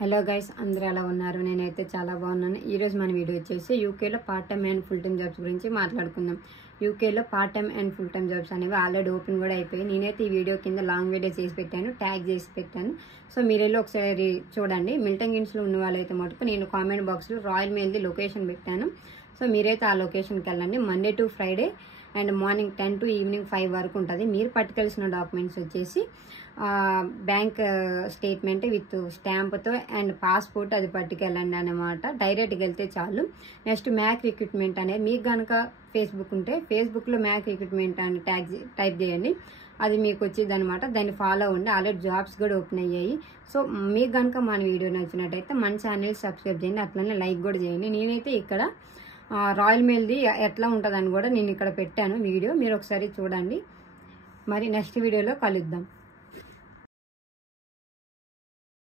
Hello guys, అందరూ ఎలా ఉన్నారు? నేనైతే చాలా బాగున్నాను. ఈరోజు మన వీడియో వచ్చేసి యూకేలో part time and full time jobs గురించి మాట్లాడుకుందాం. యూకేలో part time and full time jobs అనేవి ఆల్రెడీ ఓపెన్ కూడా అయిపోయి నేనైతే ఈ వీడియో కింద లాంగ్ వీడియో చేసి పెట్టాను, ట్యాగ్ చేసి పెట్టాను. సో మీరెళ్ళి ఒకసారి చూడండి. మిల్టన్ కిన్స్లో ఉన్న వాళ్ళైతే మటుకు నేను కామెంట్ బాక్స్లో రాయల్ మెయిల్ది లొకేషన్ పెట్టాను. సో మీరైతే ఆ లొకేషన్కి వెళ్ళండి. Monday to Friday and morning 10 to evening 5 వరకు ఉంటుంది. మీరు పట్టుకెళ్ళిన డాక్యుమెంట్స్ వచ్చేసి బ్యాంక్ స్టేట్మెంట్ విత్ స్టాంప్తో అండ్ పాస్పోర్ట్ అది పట్టుకెళ్ళండి అనమాట. డైరెక్ట్గా వెళ్తే చాలు. నెక్స్ట్ మ్యాక్ రిక్రూట్మెంట్ అనేది మీకు కనుక ఫేస్బుక్ ఉంటే ఫేస్బుక్లో మ్యాక్ రిక్రూట్మెంట్ అని టైప్ చేయండి. అది మీకు వచ్చింది అనమాట. దాన్ని ఫాలో అవ్వండి. ఆల్రెడీ జాబ్స్ కూడా ఓపెన్ అయ్యాయి. సో మీకు కనుక మన వీడియో నచ్చినట్టయితే మన ఛానల్ సబ్స్క్రైబ్ చేయండి, అట్లనే లైక్ కూడా చేయండి. నేనైతే ఇక్కడ రాయల్ మెయిల్ది ఎట్లా ఉంటుందని కూడా నేను ఇక్కడ పెట్టాను వీడియో, మీరు ఒకసారి చూడండి. మరి నెక్స్ట్ వీడియోలో కలుద్దాం.